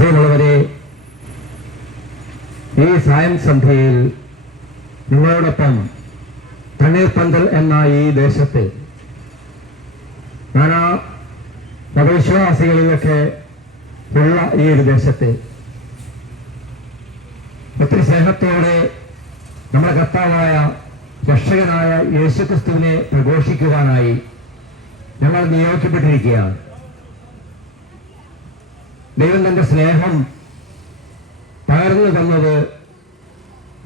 പ്രിയമുള്ളവരെ ഈ സായം സന്ധ്യയിൽ നിങ്ങളോടൊപ്പം തണ്ണീർപ്പന്തൽ എന്ന ഈ ദേശത്ത് നാനാ മതവിശ്വാസികളിലൊക്കെ ഉള്ള ഈ ഒരു ദേശത്ത് ഒത്തിരി സ്നേഹത്തോടെ നമ്മുടെ കർത്താവായ രക്ഷകനായ യേശുക്രിസ്തുവിനെ പ്രഘോഷിക്കുവാനായി ഞങ്ങൾ നിയോഗിക്കപ്പെട്ടിരിക്കുകയാണ്. ദൈവം തന്റെ സ്നേഹം പകർന്നു തന്നത്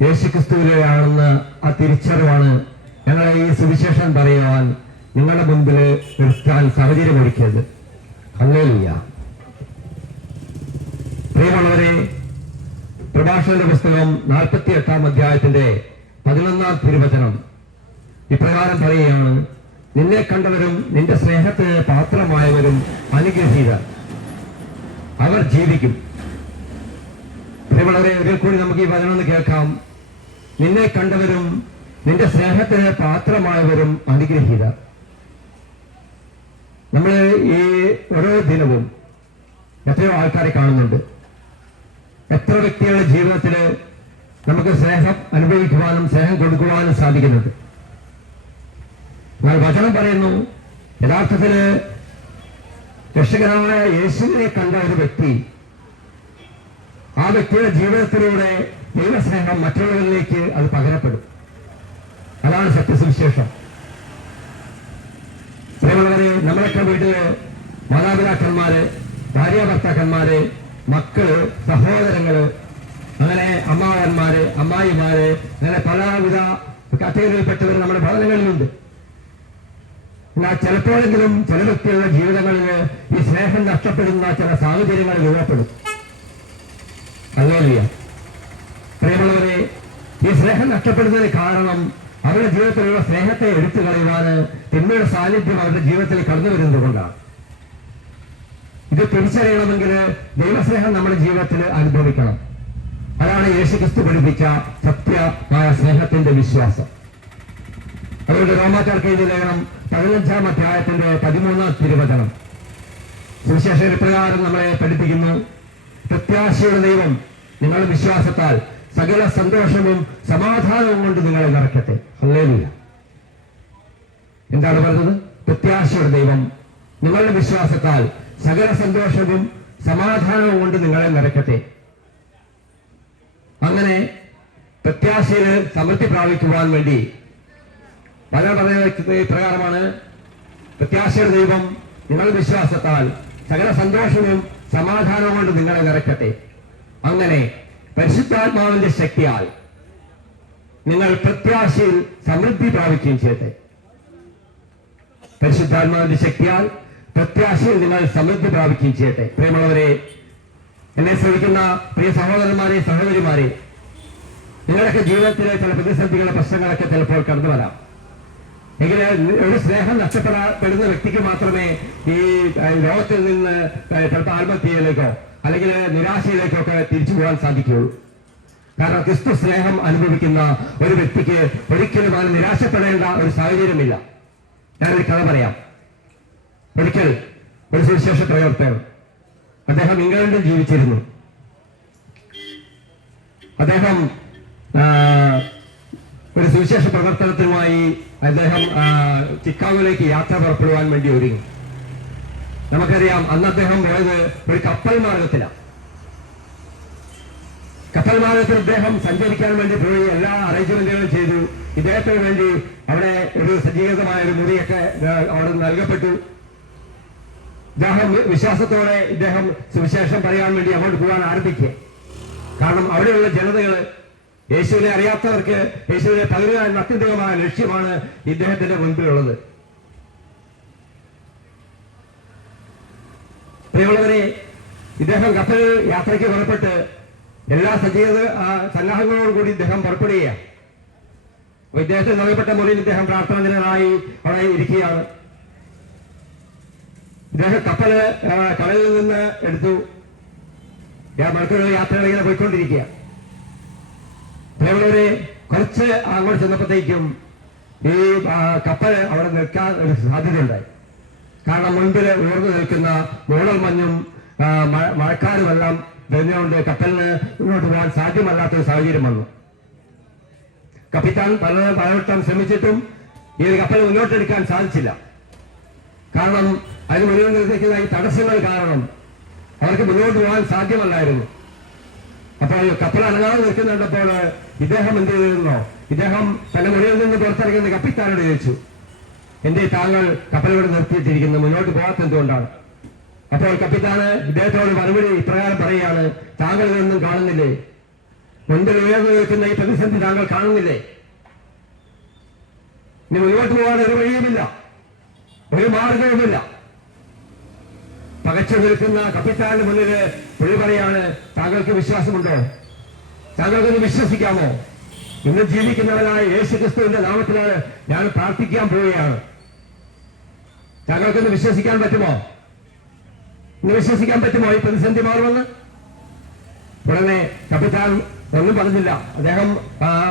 യേശുക്രിസ്തുവിലെയാണെന്ന് ആ തിരിച്ചറിവാണ്. ഞങ്ങളെ ഈ സുവിശേഷം പറയുവാൻ നിങ്ങളുടെ മുൻപിൽ നിർത്താൻ സാഹചര്യമൊരുക്കിയത്. അല്ലേലില്ല പ്രിയമുള്ളവരെ പ്രഭാഷണന്റെ പുസ്തകം നാൽപ്പത്തി എട്ടാം അധ്യായത്തിന്റെ പതിനൊന്നാം തിരുവചനം ഇപ്രകാരം പറയുകയാണ് നിന്നെ കണ്ടവരും നിന്റെ സ്നേഹത്തിന് പാത്രമായവരും അനുഗ്രഹീതർ. അവർ ജീവിക്കും. പ്രിയമുള്ളവരെ ഒരിക്കൽ കൂടി നമുക്ക് ഈ വചനം കേൾക്കാം. നിന്നെ കണ്ടവരും നിന്റെ സ്നേഹത്തിന് പാത്രമായവരും അനുഗ്രഹീത. നമ്മൾ ഈ ഓരോ ദിനവും എത്രയോ ആൾക്കാരെ കാണുന്നുണ്ട്. എത്ര വ്യക്തികളുടെ ജീവിതത്തിൽ നമുക്ക് സ്നേഹം അനുഭവിക്കുവാനും സ്നേഹം കൊടുക്കുവാനും സാധിക്കുന്നുണ്ട്. എന്നാൽ വചനം പറയുന്നു യഥാർത്ഥത്തിൽ രക്ഷകനായ യേശുവിനെ കണ്ട ഒരു വ്യക്തി ആ വ്യക്തിയുടെ ജീവിതത്തിലൂടെ ദൈവസ്നേഹം മറ്റുള്ളവരിലേക്ക് അത് പകരപ്പെടും. അതാണ് സത്യസുവിശേഷം. പ്രിയമുള്ളവരെ നമ്മളൊക്കെ വീട്ടിൽ മാതാപിതാക്കന്മാര് ഭാര്യ ഭർത്താക്കന്മാര് മക്കൾ സഹോദരങ്ങൾ അങ്ങനെ അമ്മാവന്മാര് അമ്മായിമാര് അങ്ങനെ പലവിധ കാറ്റഗറിയിൽപ്പെട്ടവർ നമ്മുടെ ഭവനങ്ങളിലുണ്ട്. എന്നാൽ ചിലപ്പോഴെങ്കിലും ചില വ്യക്തികളുടെ ജീവിതങ്ങളിൽ സ്നേഹം നഷ്ടപ്പെടുന്ന ചില സാഹചര്യങ്ങൾ രൂപപ്പെടും അങ്ങനെയല്ല പ്രിയമുള്ളവരെ ഈ സ്നേഹം നഷ്ടപ്പെടുന്നതിന് കാരണം അവരുടെ ജീവിതത്തിലുള്ള സ്നേഹത്തെ എടുത്തു കളയുവാന് തിന്മയുടെ സാന്നിധ്യം അവരുടെ ജീവിതത്തിൽ കടന്നു വരുന്നത് കൊണ്ടാണ്. ഇത് തിരിച്ചറിയണമെങ്കിൽ ദൈവസ്നേഹം നമ്മുടെ ജീവിതത്തിൽ അനുഭവിക്കണം. അതാണ് യേശു ക്രിസ്തു പഠിപ്പിച്ച സത്യമായ സ്നേഹത്തിന്റെ വിശ്വാസം. അതുകൊണ്ട് റോമാക്കാർക്ക് എഴുതി ലേഖനം പതിനഞ്ചാം അധ്യായത്തിന്റെ പതിമൂന്നാം തിരുവചനം. സുവിശേഷ പ്രകാരം നമ്മളെ പഠിപ്പിക്കുന്നു. പ്രത്യാശയുടെ ദൈവം നിങ്ങളുടെ വിശ്വാസത്താൽ സകല സന്തോഷവും സമാധാനവും കൊണ്ട് നിങ്ങളെ നിറയ്ക്കട്ടെ അല്ലേലില്ല എന്താണ് പറഞ്ഞത്? പ്രത്യാശയുടെ ദൈവം നിങ്ങളുടെ വിശ്വാസത്താൽ സകല സന്തോഷവും സമാധാനവും കൊണ്ട് നിങ്ങളെ നിറയ്ക്കട്ടെ. അങ്ങനെ പ്രത്യാശയിൽ സമൃദ്ധി പ്രാപിക്കുവാൻ വേണ്ടി പല പറയുന്ന പ്രകാരമാണ് പ്രത്യാശയുടെ ദൈവം നിങ്ങളുടെ വിശ്വാസത്താൽ സകല സന്തോഷവും സമാധാനവും കൊണ്ട് നിങ്ങളെ നിറയ്ക്കട്ടെ. അങ്ങനെ പരിശുദ്ധാത്മാവിന്റെ ശക്തിയാൽ നിങ്ങൾ പ്രത്യാശയിൽ സമൃദ്ധി പ്രാപിക്കുകയും ചെയ്യട്ടെ. പരിശുദ്ധാത്മാവിന്റെ ശക്തിയാൽ പ്രത്യാശയിൽ നിങ്ങൾ സമൃദ്ധി പ്രാപിക്കുകയും ചെയ്യട്ടെ. പ്രിയമുള്ളവരെ എന്നെ ശ്രമിക്കുന്ന പ്രിയ സഹോദരന്മാരെ സഹോദരിമാരെ നിങ്ങളുടെയൊക്കെ ജീവിതത്തിലെ ചില പ്രതിസന്ധികളെ പ്രശ്നങ്ങളൊക്കെ ചിലപ്പോൾ കടന്നു വരാം എങ്കിലും ഒരു സ്നേഹം നഷ്ടപ്പെടപ്പെടുന്ന വ്യക്തിക്ക് മാത്രമേ ഈ ലോകത്തിൽ നിന്ന് ചിലപ്പോൾ ആത്മഹത്യയിലേക്കോ അല്ലെങ്കിൽ നിരാശയിലേക്കോ ഒക്കെ തിരിച്ചു പോകാൻ സാധിക്കുകയുള്ളൂ. കാരണം ക്രിസ്തു സ്നേഹം അനുഭവിക്കുന്ന ഒരു വ്യക്തിക്ക് ഒരിക്കലും അത് നിരാശപ്പെടേണ്ട ഒരു സാഹചര്യമില്ല. ഞാനൊരു കഥ പറയാം. ഒരിക്കൽ ഒരു സുവിശേഷ പ്രവർത്തകർ അദ്ദേഹം ഇംഗ്ലണ്ടിൽ ജീവിച്ചിരുന്നു. അദ്ദേഹം ഒരു സുവിശേഷ പ്രവർത്തനത്തിനുമായി അദ്ദേഹം ചിക്കാഗോയിലേക്ക് യാത്ര പുറപ്പെടുവാൻ വേണ്ടി ഒരുങ്ങി. നമുക്കറിയാം അന്ന് അദ്ദേഹം പോയത് ഒരു കപ്പൽ മാർഗത്തിലാണ് കപ്പൽ മാർഗത്തിൽ അദ്ദേഹം സഞ്ചരിക്കാൻ വേണ്ടി പോയി എല്ലാ അറേഞ്ച്മെന്റുകളും ചെയ്തു. ഇദ്ദേഹത്തിന് വേണ്ടി അവിടെ ഒരു സജ്ജീകൃതമായ ഒരു മുറിയൊക്കെ അവിടെ നൽകപ്പെട്ടു. ഇദ്ദേഹം വിശ്വാസത്തോടെ ഇദ്ദേഹം സുവിശേഷം പറയാൻ വേണ്ടി അങ്ങോട്ട് പോകാൻ ആരംഭിക്കുക. കാരണം അവിടെയുള്ള ജനതകൾ യേശുവിനെ അറിയാത്തവർക്ക് യേശുവിനെ പകരുവാൻ അത്യന്തികമായ ലക്ഷ്യമാണ് ഇദ്ദേഹത്തിന്റെ മുൻപിലുള്ളത്. പ്രിയമുള്ളവരെ ഇദ്ദേഹം കപ്പൽ യാത്രയ്ക്ക് പുറപ്പെട്ട് എല്ലാ ആ, സന്നാഹങ്ങളോടും കൂടി ഇദ്ദേഹം പുറപ്പെടുകയാണ്. അപ്പൊ ഇദ്ദേഹത്തിന് നൽകപ്പെട്ട മുറിയിൽ ഇദ്ദേഹം പ്രാർത്ഥനാജനായി അവിടെ ഇരിക്കുകയാണ്. ഇദ്ദേഹം കപ്പൽ കടലിൽ നിന്ന് എടുത്തു. മണിക്കൂറുകൾ യാത്രകളിങ്ങനെ പോയിക്കൊണ്ടിരിക്കുകയാണ്. പോയിക്കൊണ്ടിരിക്കുക പ്രിയമുള്ളവരെ കുറച്ച് അങ്ങോട്ട് ചെന്നപ്പോഴത്തേക്കും ഈ കപ്പൽ അവിടെ നിൽക്കാൻ ഒരു സാധ്യതയുണ്ടായി. കാരണം മുൻപിൽ ഉയർന്നു നിൽക്കുന്ന മൂടൽ മഞ്ഞും ആ, മഴ- വെള്ളം വരുന്നതുകൊണ്ട് കപ്പലിന് ഇങ്ങോട്ട് പോകാൻ സാധ്യമല്ലാത്ത ഒരു സാഹചര്യം വന്നു. കപ്പിത്താൻ പല പലവട്ടം ശ്രമിച്ചിട്ടും ഈ ഒരു കപ്പൽ മുന്നോട്ടെടുക്കാൻ സാധിച്ചില്ല. കാരണം അതിന് നിർത്തിക്കുന്ന ഈ തടസ്സങ്ങൾ കാരണം അവർക്ക് മുന്നോട്ട് പോകാൻ സാധ്യമല്ലായിരുന്നു. അപ്പോൾ കപ്പൽ അനങ്ങാതെ നിൽക്കുന്നുണ്ടപ്പോൾ ഇദ്ദേഹം എന്ത് ചെയ്തിരുന്നോ? ഇദ്ദേഹം തന്റെ മുറിയിൽ നിന്ന് പുറത്തിറങ്ങുന്ന കപ്പിത്താനോട് ചോദിച്ചു എന്തേ താങ്കൾ കപ്പലോട് നിർത്തിയിട്ടിരിക്കുന്നു മുന്നോട്ട് പോകാത്ത എന്തുകൊണ്ടാണ്? അപ്പോൾ കപ്പിത്താന് ഇദ്ദേഹത്തോട് മറുപടി ഇപ്രകാരം പറയുകയാണ് താങ്കൾ ഇതൊന്നും കാണുന്നില്ലേ? മുൻപിൽ ഉയർന്നു നിൽക്കുന്ന ഈ പ്രതിസന്ധി താങ്കൾ കാണുന്നില്ലേ? ഇനി മുന്നോട്ട് പോകാൻ ഒരു വഴിയുമില്ല ഒരു മാർഗവുമില്ല. പകച്ചു നിൽക്കുന്ന കപ്പിത്താന്റെ മുന്നിൽ പുള്ളി പറയാണ് താങ്കൾക്ക് വിശ്വാസമുണ്ടോ? താങ്കൾക്കൊന്ന് വിശ്വസിക്കാമോ? ഇന്ന് ജീവിക്കുന്നവനായ യേശു ക്രിസ്തുവിന്റെ നാമത്തിലാണ് ഞാൻ പ്രാർത്ഥിക്കാൻ പോവുകയാണ്. താങ്കൾക്കൊന്ന് വിശ്വസിക്കാൻ പറ്റുമോ? ഇന്ന് വിശ്വസിക്കാൻ പറ്റുമോ ഈ പ്രതിസന്ധി മാറുമെന്ന്? ഉടനെ കപ്പിത്താൻ ഒന്നും പറഞ്ഞില്ല. അദ്ദേഹം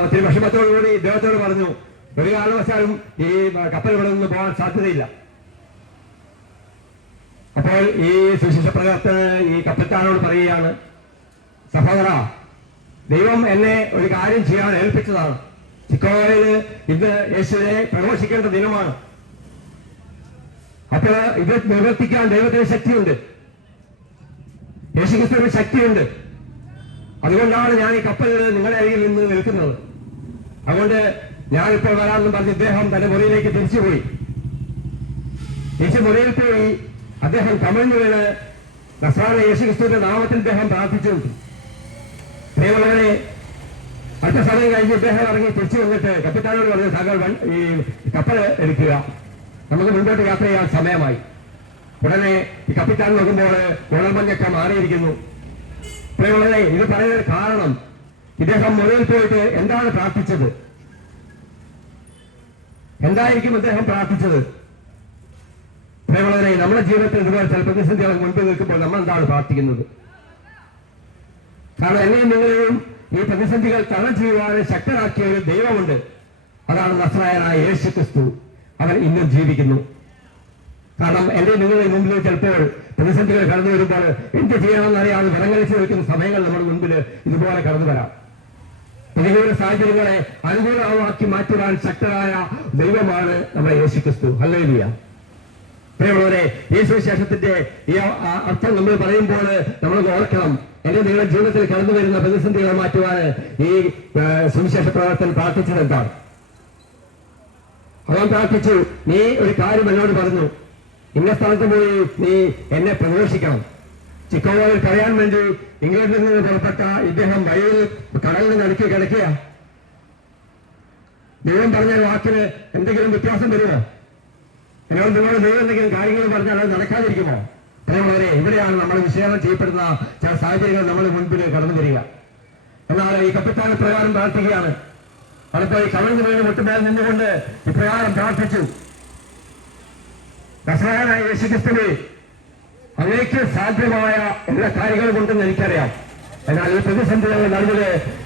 ഒത്തിരി വിഷമത്തോടുകൂടി ഇദ്ദേഹത്തോട് പറഞ്ഞു ഒരു കാരണവശാലും ഈ കപ്പൽ ഇവിടെ നിന്ന് പോകാൻ സാധ്യതയില്ല. അപ്പോൾ ഈ സുശിക്ഷ പ്രകടനത്തിന് ഈ കപ്പിത്താനോട് പറയുകയാണ് സഹോദര ദൈവം എന്നെ ഒരു കാര്യം ചെയ്യാൻ ഏൽപ്പിച്ചതാണ്. ചിക്കോയിൽ ഇത് യേശുവിനെ പ്രഘോഷിക്കേണ്ട ദിനമാണ്. അപ്പോൾ ഇത് നിവർത്തിക്കാൻ ദൈവത്തിന് ശക്തിയുണ്ട്. യേശുക്രിസ്തുവിന് ശക്തിയുണ്ട്. അതുകൊണ്ടാണ് ഞാൻ ഈ കപ്പലിൽ നിങ്ങളുടെ അരികിൽ നിന്ന് നിൽക്കുന്നത്. അതുകൊണ്ട് ഞാനിപ്പോൾ വരാമെന്ന് പറഞ്ഞ് ഇദ്ദേഹം തന്റെ മുറിയിലേക്ക് തിരിച്ചുപോയി തിരിച്ചു മുറിയിൽ പോയി അദ്ദേഹം കമഴ്ന്നു വീണ് നസ്രാന യേശുക്രിസ്തുവിന്റെ നാമത്തിൽ അദ്ദേഹം പ്രാർത്ഥിച്ചു പ്രിയമുള്ളവരെ സമയം കഴിഞ്ഞ് ഇദ്ദേഹം ഇറങ്ങി തിരിച്ചു വന്നിട്ട് കപ്പിത്താനോട് പറഞ്ഞ് താങ്കൾ ഈ കപ്പൽ എടുക്കുക. നമുക്ക് മുൻപോട്ട് യാത്ര ചെയ്യാൻ സമയമായി. ഉടനെ ഈ കപ്പിത്താൻ നോക്കുമ്പോൾ കുളമഞ്ഞൊക്കെ മാറിയിരിക്കുന്നു. പ്രിയമുള്ളവരെ ഇത് പറയുന്നതിന് കാരണം ഇദ്ദേഹം മുറിയിൽ പോയിട്ട് എന്താണ് പ്രാർത്ഥിച്ചത്? എന്തായിരിക്കും അദ്ദേഹം പ്രാർത്ഥിച്ചത്? പ്രിയമുള്ളവരെ നമ്മുടെ ജീവിതത്തിൽ ഇതുപോലെ ചില പ്രതിസന്ധികൾ മുൻപിൽ നിൽക്കുമ്പോൾ നമ്മൾ എന്താണ് പ്രാർത്ഥിക്കുന്നത്? കാരണം എന്നെയും നിങ്ങളെയും ഈ പ്രതിസന്ധികൾ തരണം ചെയ്യുവാൻ ശക്തരാക്കിയ ഒരു ദൈവമുണ്ട്. അതാണ് നസ്രായനായ യേശു ക്രിസ്തു അവൻ ഇന്നും ജീവിക്കുന്നു. കാരണം എന്റെ നിങ്ങളുടെ മുമ്പിൽ ചിലപ്പോൾ പ്രതിസന്ധികൾ കടന്നു വരുമ്പോൾ എന്ത് ചെയ്യണമെന്ന് അറിയാതെ വിലങ്ങലിച്ചു നിൽക്കുന്ന സമയങ്ങൾ നമ്മുടെ മുൻപിൽ ഇതുപോലെ കടന്നു വരാം. പ്രതികൂല സാഹചര്യങ്ങളെ അനുകൂലമാക്കി മാറ്റുവാൻ ശക്തരായ ദൈവമാണ് നമ്മുടെ യേശു ക്രിസ്തു ഹല്ലേലൂയ. പ്രിയമുള്ളവരെ ഈ സുവിശേഷത്തിന്റെ ഈ അർത്ഥം നമ്മൾ പറയുമ്പോൾ നമ്മൾ ഓർക്കണം. എന്റെ നിങ്ങളുടെ ജീവിതത്തിൽ കടന്നു വരുന്ന പ്രതിസന്ധികളെ മാറ്റുവാൻ ഈ സുവിശേഷ പ്രവർത്തനം പ്രാർത്ഥിച്ചത് എന്താണ് അവൻ പ്രാർത്ഥിച്ചു നീ ഒരു കാര്യം എന്നോട് പറഞ്ഞു. ഇന്ന സ്ഥലത്ത് പോയി നീ എന്നെ പ്രവേശിക്കണം. ചിക്കോയിൽ പറയാൻ വേണ്ടി ഇംഗ്ലണ്ടിൽ നിന്ന് പുറപ്പെട്ട ഇദ്ദേഹം വയലിൽ കടലിൽ നടുക്കി കിടക്കുക ദൈവം പറഞ്ഞ വാക്കിന് എന്തെങ്കിലും വ്യത്യാസം വരുമോ? എന്നോട് നിങ്ങളുടെ ദൈവം എന്തെങ്കിലും കാര്യങ്ങൾ പറഞ്ഞാൽ അത് നടക്കാതിരിക്കുമോ? പ്രിയമുള്ളവരെ ഇവിടെയാണ് നമ്മൾ വിശകലനം ചെയ്യപ്പെടുന്ന ചില സാഹചര്യങ്ങൾ നമ്മുടെ മുൻപിൽ കടന്നു വരിക. എന്നാൽ ഈ കപ്പിത്താന പ്രകാരം പ്രാർത്ഥിക്കുകയാണ്. ഈ കവിഞ്ഞു വീണ് മുട്ടുമേൽ നിന്നുകൊണ്ട് ഇപ്രകാരം പ്രാർത്ഥിച്ചു. നസ്രായനായ യേശുക്രിസ്തുവേ അങ്ങേക്ക് സാധ്യമായ എല്ലാ കാര്യങ്ങളും കൊണ്ടെന്ന് എനിക്കറിയാം. എന്നാൽ ഈ പ്രതിസന്ധികളുടെ നടുവിൽ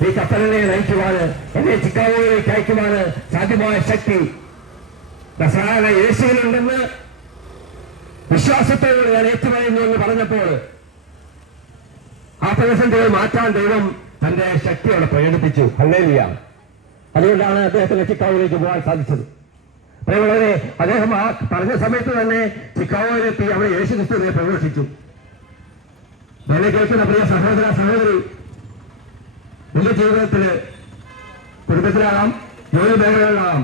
ഈ കപ്പലിനെ നയിക്കുവാന് എന്നെ ചിക്കാഗോയിലേക്ക് അയക്കുവാന് സാധ്യമായ ശക്തി നസ്രായന യേശുവിനുണ്ടെന്ന് വിശ്വാസത്തോട് ഞാൻ ഏറ്റുപറയുന്നു എന്ന് പറഞ്ഞപ്പോൾ ആ പ്രതിസന്ധികൾ മാറ്റാൻ ദൈവം തന്റെ ശക്തി അവിടെ പ്രകടിപ്പിച്ചു അല്ലേലിയ അതുകൊണ്ടാണ് അദ്ദേഹത്തിന് ചിക്കാവിലേക്ക് പോകാൻ സാധിച്ചത്. പ്രിയമുള്ളവരെ അദ്ദേഹം ആ പറഞ്ഞ സമയത്ത് തന്നെ ചിക്കാവിലെത്തി അവിടെ യേശു ക്രിസ്തുവിനെ പ്രവേശിച്ചു. എന്നെ കേൾക്കുന്ന പ്രിയ സഹോദര സഹോദരി നിന്റെ ജീവിതത്തിൽ കുടുംബത്തിലാകാം ജോലി മേഖലകളിലാകാം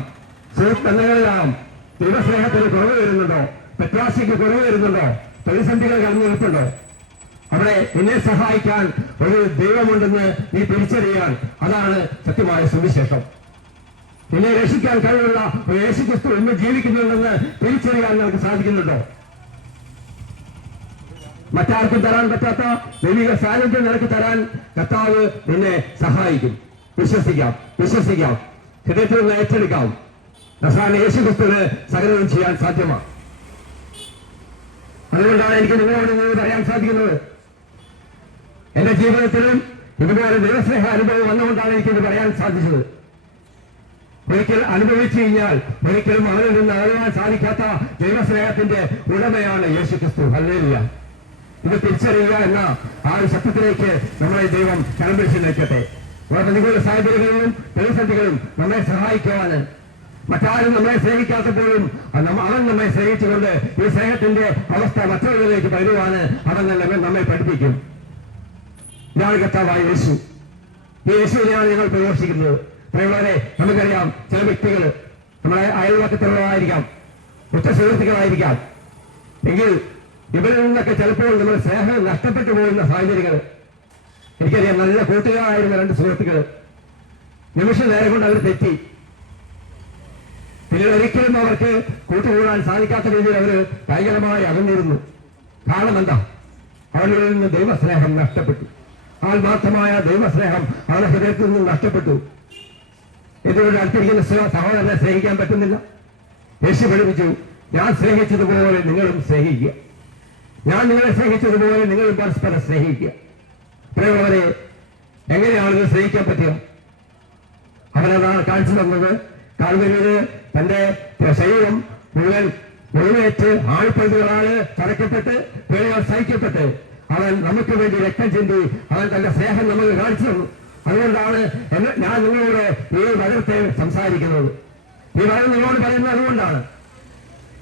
സുഹൃത്ത് ബന്ധങ്ങളിലാകാം ദൈവസ്നേഹത്തിന് കുറവ് വരുന്നുണ്ടോ? പ്രത്യാശയ്ക്ക് കുറവ് വരുന്നുണ്ടോ? പ്രതിസന്ധികൾ കടന്നു നിൽപ്പുണ്ടോ? അവിടെ എന്നെ സഹായിക്കാൻ ഒരു ദൈവമുണ്ടെന്ന് നീ തിരിച്ചറിയാൻ അതാണ് സത്യമായ സുവിശേഷം. നിന്നെ രക്ഷിക്കാൻ കഴിവുള്ള ഒരു യേശു ക്രിസ്തു ഇന്ന് ജീവിക്കുന്നുണ്ടെന്ന് തിരിച്ചറിയാൻ നിനക്ക് സാധിക്കുന്നുണ്ടോ? മറ്റാർക്കും തരാൻ പറ്റാത്ത ദൈവിക സാന്നിധ്യം നിനക്ക് തരാൻ കർത്താവ് നിന്നെ സഹായിക്കും. വിശ്വസിക്കാം. വിശ്വസിക്കാം. ഹൃദയത്തിൽ നിന്ന് ഏറ്റെടുക്കാം. അവസാനം യേശു ക്രിസ്തുവിന് സകലവും ചെയ്യാൻ സാധ്യമാണ് അതുകൊണ്ടാണ് എനിക്ക് നിങ്ങളോട് നിങ്ങൾ പറയാൻ സാധിക്കുന്നത്. എന്റെ ജീവിതത്തിലും ഇതുപോലെ ദൈവസ്നേഹ അനുഭവം വന്നുകൊണ്ടാണ് എനിക്കിത് പറയാൻ സാധിച്ചത്. ഒരിക്കൽ അനുഭവിച്ചു കഴിഞ്ഞാൽ ഒരിക്കലും അവരിൽ നിന്ന് അറിയാൻ സാധിക്കാത്ത ദൈവസ്നേഹത്തിന്റെ ഉടമയാണ് യേശു ക്രിസ്തു ഹല്ലേലൂയ. ഇത് തിരിച്ചറിയുക എന്ന ആ ഒരു സത്യത്തിലേക്ക് നമ്മളെ ദൈവം കരം പിടിച്ചു നിൽക്കട്ടെ. നിങ്ങളുടെ സാഹചര്യങ്ങളും പ്രതിസന്ധികളും നമ്മെ സഹായിക്കുവാന് മറ്റാരും നമ്മെ സ്നേഹിക്കാത്തപ്പോഴും അവൻ നമ്മെ സ്നേഹിച്ചുകൊണ്ട് ഈ സ്നേഹത്തിന്റെ അവസ്ഥ മറ്റുള്ളവരിലേക്ക് പകരുവാന് അവൻ നമ്മെ നമ്മെ പഠിപ്പിക്കും. കർത്താവായ യേശു. ഈ യേശുവിനെയാണ് ഞങ്ങൾ പ്രയോഷിക്കുന്നത് പ്രിയമുള്ളവരെ നമുക്കറിയാം ചില വ്യക്തികൾ നമ്മളെ അയൽവക്കത്തിലുള്ളതായിരിക്കാം ഉച്ച സുഹൃത്തുക്കളായിരിക്കാം. എങ്കിൽ ഇവരിൽ നിന്നൊക്കെ ചിലപ്പോൾ നമ്മൾ സ്നേഹം നഷ്ടപ്പെട്ടു പോകുന്ന സാഹചര്യങ്ങൾ. എനിക്കറിയാം നല്ല കൂട്ടുകാരായിരുന്ന രണ്ട് സുഹൃത്തുക്കൾ. നിമിഷ നേരം കൊണ്ട് അവർ തെറ്റി. പിന്നീട് ഒരിക്കലും അവർക്ക് കൂട്ടുകൂടാൻ സാധിക്കാത്ത രീതിയിൽ അവർ ഭയങ്കരമായി അകന്നിരുന്നു. കാരണം എന്താ? അവരിൽ നിന്ന് ദൈവസ്നേഹം നഷ്ടപ്പെട്ടു. ആത്മാർത്ഥമായ ദൈവസ്നേഹം അവരുടെ ഹൃദയത്തിൽ നിന്ന് നഷ്ടപ്പെട്ടു. എന്തുകൊണ്ട് അടുത്തിരിക്കുന്ന സഹ- സഹോദരനെ സ്നേഹിക്കാൻ പറ്റുന്നില്ല? യേശു പഠിപ്പിച്ചു ഞാൻ സ്നേഹിച്ചതുപോലെ നിങ്ങളും സ്നേഹിക്കുക. ഞാൻ നിങ്ങളെ സ്നേഹിച്ചതുപോലെ നിങ്ങളും പരസ്പരം സ്നേഹിക്കുക. പ്രിയമുള്ളവരെ എങ്ങനെയാണ് സ്നേഹിക്കാൻ പറ്റുക അവനതാണ് കാണിച്ചു തന്നത്. കാൽവരിയിൽ തന്റെ ശരീരം മുഴുവൻ മുഴുവേറ്റ് ആൾപ്പഴുതുകളാണ് തറയ്ക്കപ്പെട്ട് പേരുകൾ സഹിക്കപ്പെട്ട് അവൻ നമുക്ക് വേണ്ടി രക്തം ചിന്തി അവൻ തന്റെ സ്നേഹം നമുക്ക് കാണിച്ചു തന്നു. അതുകൊണ്ടാണ് ഞാൻ നിങ്ങളോട് ഈ വചനത്തെ സംസാരിക്കുന്നത്. ഈ വചനം നിങ്ങളോട് പറയുന്നത് അതുകൊണ്ടാണ്.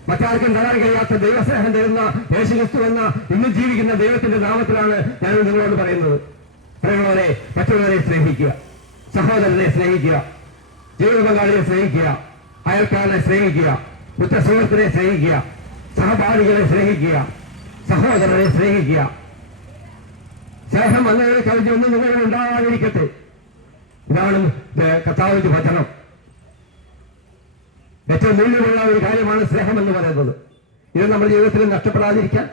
മറ്റാർക്കും തരാൻ കഴിയാത്ത ദൈവസ്നേഹം തരുന്ന യേശു ക്രിസ്തു എന്ന ഇന്ന് ജീവിക്കുന്ന ദൈവത്തിന്റെ നാമത്തിലാണ് ഞാൻ നിങ്ങളോട് പറയുന്നത്. പ്രിയമുള്ളവരെ മറ്റുള്ളവരെ സ്നേഹിക്കുക. സഹോദരനെ സ്നേഹിക്കുക. ജീവിത പങ്കാളിയെ സ്നേഹിക്കുക. അയൽക്കാരനെ സ്നേഹിക്കുക ഉറ്റ സുഹൃത്തിനെ സ്നേഹിക്കുക സഹപാഠികളെ സ്നേഹിക്കുക സഹോദരനെ സ്നേഹിക്കുക. സ്നേഹം അങ്ങനെ കഴിഞ്ഞൊന്നും നിങ്ങളിൽ ഉണ്ടാകാതിരിക്കട്ടെ. ഇതാണ് കഥാവിന്റെ ഭജനം ഏറ്റവും മൂല്യമുള്ള ഒരു കാര്യമാണ് സ്നേഹം എന്ന് പറയുന്നത്. ഇത് നമ്മുടെ ജീവിതത്തിൽ നഷ്ടപ്പെടാതിരിക്കാൻ.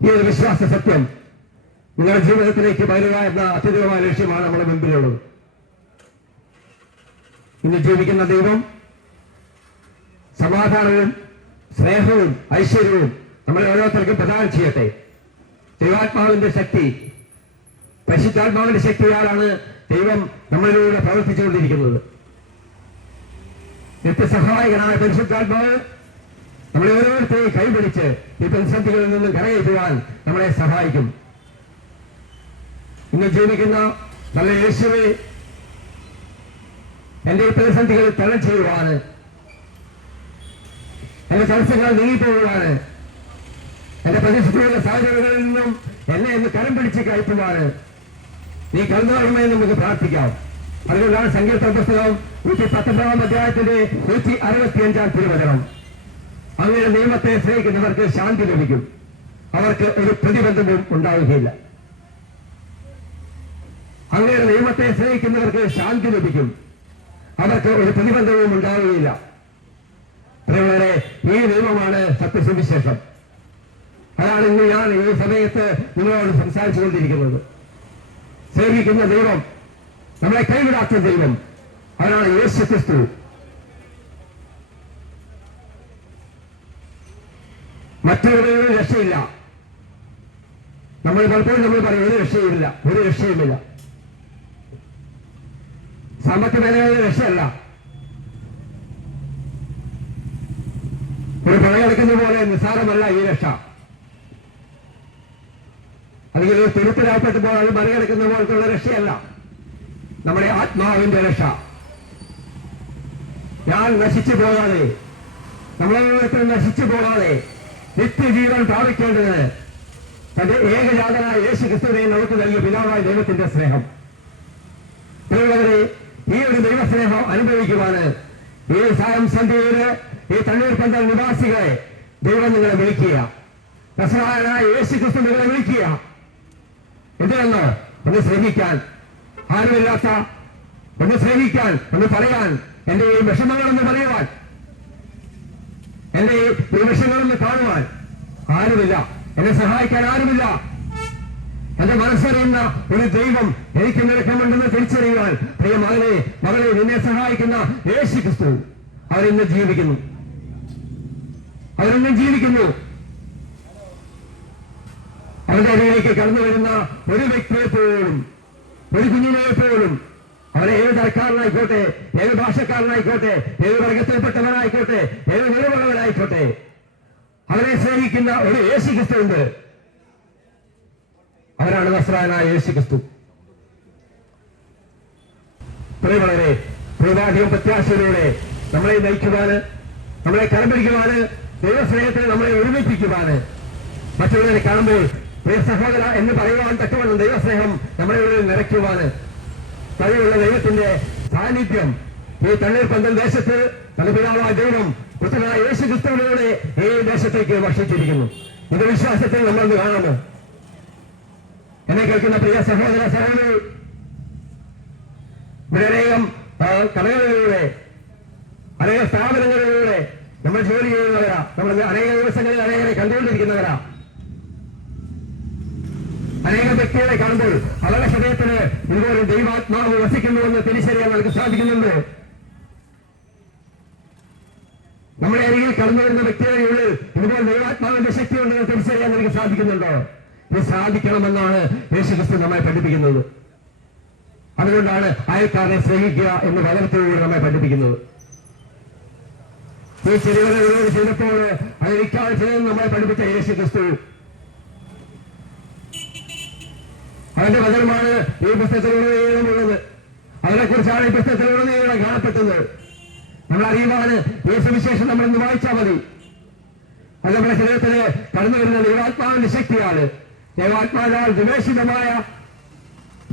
ഈ ഒരു വിശ്വാസ സത്യം നിങ്ങളുടെ ജീവിതത്തിലേക്ക് വരിക എന്ന അത്യധികമായ ലക്ഷ്യമാണ് നമ്മുടെ മുമ്പിലുള്ളത് ഇന്ന് ജീവിക്കുന്ന ദൈവം സമാധാനവും സ്നേഹവും ഐശ്വര്യവും നമ്മളെ ഓരോരുത്തർക്കും പ്രദാനം ചെയ്യട്ടെ. ദൈവാത്മാവിന്റെ ശക്തി പരിശുദ്ധാത്മാവിന്റെ ശക്തിയാലാണ് ദൈവം നമ്മളിലൂടെ പ്രവർത്തിച്ചുകൊണ്ടിരിക്കുന്നത്. നിത്യസഹായകനായ പരിശുദ്ധാത്മാവ് നമ്മളെ ഓരോരുത്തരെയും കൈപിടിച്ച് ഈ പ്രതിസന്ധികളിൽ നിന്നും കരകയറ്റുവാൻ നമ്മളെ സഹായിക്കും. ഇന്ന് ജീവിക്കുന്ന നല്ല യേശുവെ എന്റെ ഈ പ്രതിസന്ധികൾ തളം ചെയ്യുവാണ്. എന്റെ തടസ്സങ്ങൾ നീങ്ങിപ്പോകുവാണ് എന്റെ പ്രതിസന്ധിയുള്ള സാഹചര്യങ്ങളിൽ നിന്നും എന്നെ എന്ന് കരം പിടിച്ച് കയറ്റുവാണ്. നീ കരുതാകുമെന്ന് നമുക്ക് പ്രാർത്ഥിക്കാം. അതുകൊണ്ടാണ് സങ്കീർത്തന പുസ്തകം നൂറ്റി പത്തൊമ്പതാം അധ്യായത്തിന്റെ നൂറ്റി അറുപത്തിയഞ്ചാം തിരുവചനം. അങ്ങനെ നിയമത്തെ സ്നേഹിക്കുന്നവർക്ക് ശാന്തി ലഭിക്കും. അവർക്ക് ഒരു പ്രതിബന്ധവും ഉണ്ടാവുകയില്ല. അങ്ങനെ നിയമത്തെ സ്നേഹിക്കുന്നവർക്ക് ശാന്തി ലഭിക്കും. അവർക്ക് ഒരു പ്രതിബന്ധവും ഉണ്ടാവുകയില്ല. പ്രിയവരെ ഈ നിയമമാണ് സത്യസുവിശേഷം അതാണ് ഇന്ന് ഞാൻ ഈ സമയത്ത് നിങ്ങളോട് സംസാരിച്ചു കൊണ്ടിരിക്കുന്നത് സേവിക്കുന്ന ദൈവം നമ്മളെ കൈവിടാത്ത ദൈവം അതാണ് യേശു ക്രിസ്തു മറ്റൊരു രക്ഷയില്ല. നമ്മൾ പലപ്പോഴും നമ്മൾ പറയും ഒരു രക്ഷയുമില്ല ഒരു രക്ഷയുമില്ല. സാമ്പത്തിക മേഖലയുടെ രക്ഷയല്ല. ഒരു പഴയടക്കുന്ന പോലെ നിസ്സാരമല്ല ഈ രക്ഷ. അല്ലെങ്കിൽ ഒരു പോലെ അത് മറികടക്കുന്ന പോലത്തുള്ള രക്ഷയല്ല. നമ്മുടെ ആത്മാവിന്റെ രക്ഷ. ഞാൻ നശിച്ചു പോകാതെ നമ്മളെ നശിച്ചു പോകാതെ നിത്യജീവൻ പ്രാപിക്കേണ്ടത് തന്റെ ഏകജാതനായ യേശു ക്രിസ്തുവിനെ നമുക്ക് നൽകിയ പിതാവായ ദൈവത്തിന്റെ സ്നേഹം. പ്രിയമുള്ളവരെ ഈ ഒരു ദൈവസ്നേഹം അനുഭവിക്കുവാണ്. ഈ സായം സന്ധ്യയിൽ ഈ തണ്ണീർപ്പന്തൽ നിവാസികളെ ദൈവം നിങ്ങളെ വിളിക്കുക. നസ്രായനായ യേശു ക്രിസ്തു നിങ്ങളെ വിളിക്കുക. എന്തിനെന്നോ ഒന്ന് ശ്രമിക്കാൻ. ആരുമില്ലാത്ത ഒന്ന് ശ്രമിക്കാൻ ഒന്ന് പറയാൻ. എന്റെ ഈ വിഷമങ്ങളൊന്ന് പറയുവാൻ. എന്റെ ഈ വിഷങ്ങളൊന്ന് കാണുവാൻ. ആരുമില്ല. എന്നെ സഹായിക്കാൻ ആരുമില്ല. എന്റെ മനസ്സറിയുന്ന ഒരു ദൈവം എനിക്ക് നിരക്കമുണ്ടെന്ന് തിരിച്ചറിയുവാൻ പ്രിയ മകനെ മകളെ നിന്നെ സഹായിക്കുന്ന യേശു ക്രിസ്തു അവരിന്ന് ജീവിക്കുന്നു. അവരിന്ന് ജീവിക്കുന്നു. അവരുടെ ഇടയിലേക്ക് കടന്നു വരുന്ന ഒരു വ്യക്തിയെ പോലും ഒരു കുഞ്ഞിനെ പോലും അവരെ ഏത് തരക്കാരനായിക്കോട്ടെ ഏത് ഭാഷക്കാരനായിക്കോട്ടെ ഏത് വർഗത്തിൽപ്പെട്ടവനായിക്കോട്ടെ ഏത് നിലവുള്ളവനായിക്കോട്ടെ അവരെ സ്നേഹിക്കുന്ന ഒരു യേശു ക്രിസ്തു ഉണ്ട് അവരാണ് നസ്രായനായ യേശു ക്രിസ്തു പ്രിയമുള്ളവരെ പ്രിയവാധികം പ്രത്യാശയിലൂടെ നമ്മളെ നയിക്കുവാന് നമ്മളെ കരംപിടിക്കുവാന് ദൈവസ്നേഹത്തിന് നമ്മളെ ഒരുമിപ്പിക്കുവാന് മറ്റുള്ളവരെ കാണുമ്പോൾ പ്രിയ സഹോദര എന്ന് പറയുവാൻ തക്കവണ്ണം ദൈവസ്നേഹം നമ്മളെ ഉള്ളിൽ നിറയ്ക്കുവാന് കഴിവുള്ള ദൈവത്തിന്റെ സാന്നിധ്യം ഈ തണ്ണീർപ്പന്തൽ ദേശത്ത് തന്റെ പിതാവായ ദൈവം പുത്രനായ യേശു ക്രിസ്തുവിലൂടെ ഈ ദേശത്തേക്ക് ഭക്ഷിച്ചിരിക്കുന്നു ഇത് വിശ്വാസത്തിൽ നമ്മളൊന്ന് കാണുന്നു. എന്നെ കേൾക്കുന്ന പ്രിയ സഹോദര സഹോദരി വളരെയധികം കടകളിലൂടെ അനേക സ്ഥാപനങ്ങളിലൂടെ നമ്മൾ ജോലി ചെയ്യുന്നവരാ. നമ്മൾ അനേക ദിവസങ്ങളിൽ അനേകരെ കണ്ടുകൊണ്ടിരിക്കുന്നവരാ. അനേക വ്യക്തികളെ കാണുമ്പോൾ അവരുടെ ഹൃദയത്തിന് ഇതുപോലെ ദൈവാത്മാവ് വസിക്കുന്നുവെന്ന് തിരിച്ചറിയാൻ നമുക്ക് സാധിക്കുന്നുണ്ട്. നമ്മുടെ അരികിൽ കടന്നു വരുന്ന വ്യക്തികളുടെ ഉള്ളിൽ ഇതുപോലെ ദൈവാത്മാവിന്റെ ശക്തി ഉണ്ടെന്ന് തിരിച്ചറിയാൻ നമുക്ക് സാധിക്കുന്നുണ്ടോ? സാധിക്കണമെന്നാണ് യേശുക്രിസ്തു നമ്മെ പഠിപ്പിക്കുന്നത്. അതുകൊണ്ടാണ് അയൽക്കാരനെ സ്നേഹിക്കുക എന്ന് വചനത്തിലൂടെ നമ്മെ പഠിപ്പിക്കുന്നത്. ഈ ചെറിയവരോട് ചെയ്തപ്പോൾ ചെയ്തെന്ന് നമ്മളെ പഠിപ്പിച്ച യേശു ക്രിസ്തു അവന്റെ വചനമാണ് ഈ പുസ്തകത്തിലുള്ളത് അതിനെക്കുറിച്ചാണ് ഈ പുസ്തകത്തിലുടനീളം കാണപ്പെട്ടത് നമ്മൾ അറിയുവാണ് ഈ സുവിശേഷം നമ്മൾ ഇന്ന് വായിച്ചാൽ മതി. അത് നമ്മുടെ ശരീരത്തിന് കടന്നു വരുന്ന ദൈവാത്മാവിന്റെ ശക്തിയാണ്. ദൈവാത്മാവിനാൽ വിവേശിതമായ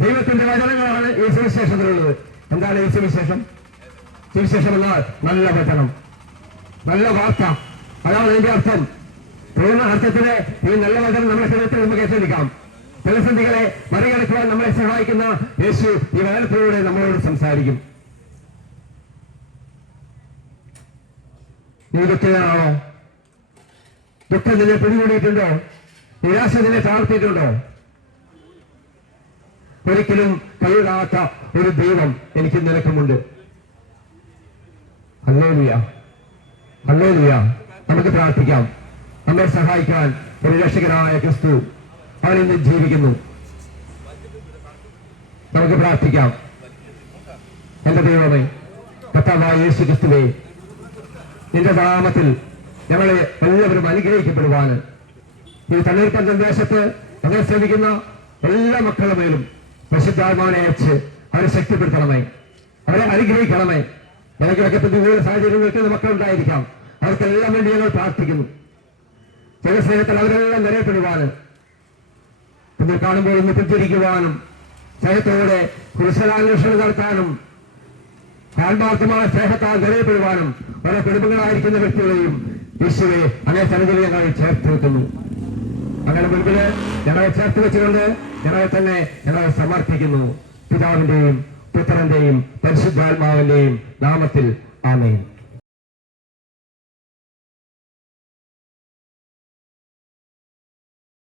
ദൈവത്തിന്റെ വചനങ്ങളാണ് ഈ സുവിശേഷത്തിലുള്ളത്. എന്താണ് ഈ സുവിശേഷം? സുവിശേഷം എന്നാൽ നല്ല വചനം. നല്ല വാർത്ത. അതാണ് അതിന്റെ അർത്ഥം. പൂർണ അർത്ഥത്തിന് ഈ നല്ല വചനം നമ്മുടെ ശരീരത്തിൽ നമുക്ക് ഏറ്റെടുക്കാം പ്രതിസന്ധികളെ മറികടക്കുവാൻ നമ്മളെ സഹായിക്കുന്ന യേശു ഈ വചനത്തിലൂടെ നമ്മളോട് സംസാരിക്കും. നീ ദുഃഖിതനാണോ? ദുഃഖം നിന്നെ പിടികൂടിയിട്ടുണ്ടോ? നിരാശ നിന്നെ താഴ്ത്തിയിട്ടുണ്ടോ? ഒരിക്കലും കൈവിടാത്ത ഒരു ദൈവം എനിക്ക് നിനക്കുമുണ്ട്. അല്ലേലിയ അല്ലേലിയ നമുക്ക് പ്രാർത്ഥിക്കാം. നമ്മെ സഹായിക്കാൻ ഒരു രക്ഷകനായ ക്രിസ്തു അവൻ ഇന്ന് ജീവിക്കുന്നു. നമുക്ക് പ്രാർത്ഥിക്കാം. എന്റെ ദൈവമേ കർത്താവായ യേശു ക്രിസ്തുവേ നിന്റെ നാമത്തിൽ ഞങ്ങളെ എല്ലാവരും അനുഗ്രഹിക്കപ്പെടുവാന് ഈ തണ്ണീർപ്പന്തം ദേശത്ത് ഞങ്ങളെ ശ്രമിക്കുന്ന എല്ലാ മക്കളുടെ മേലും പരിശുദ്ധാത്മാവിനെ അയച്ച് അവരെ ശക്തിപ്പെടുത്തണമേ. അവരെ അനുഗ്രഹിക്കണമേ. എനിക്കൊക്കെ പ്രതികൂല സാഹചര്യം നിൽക്കുന്ന മക്കളുണ്ടായിരിക്കാം. അവർക്കെല്ലാം വേണ്ടി ഞങ്ങൾ പ്രാർത്ഥിക്കുന്നു. ചില സ്നേഹത്തിൽ അവരെല്ലാം നിറയപ്പെടുവാനും ഇന്ന് കാണുമ്പോൾ ഇന്ന് പിന്തിരിക്കുവാനും സ്നേഹത്തോടെ കുശലാന്വേഷണം നടത്താനും ആത്മാർത്ഥമായ സ്നേഹത്താൽ നിറയപ്പെടുവാനും ഓരോ കുടുംബങ്ങളായിരിക്കുന്ന വ്യക്തികളെയും യേശുവെ അങ്ങനെ സന്നിധിയിൽ ഞങ്ങൾ ചേർത്ത് അങ്ങനെ മുൻപിൽ ഞങ്ങളെ ചേർത്ത് വെച്ചുകൊണ്ട് ഞങ്ങളെ തന്നെ ഞങ്ങളെ സമർപ്പിക്കുന്നു. പിതാവിന്റെയും പുത്രന്റെയും പരിശുദ്ധാത്മാവിന്റെയും നാമത്തിൽ ആമേൻ.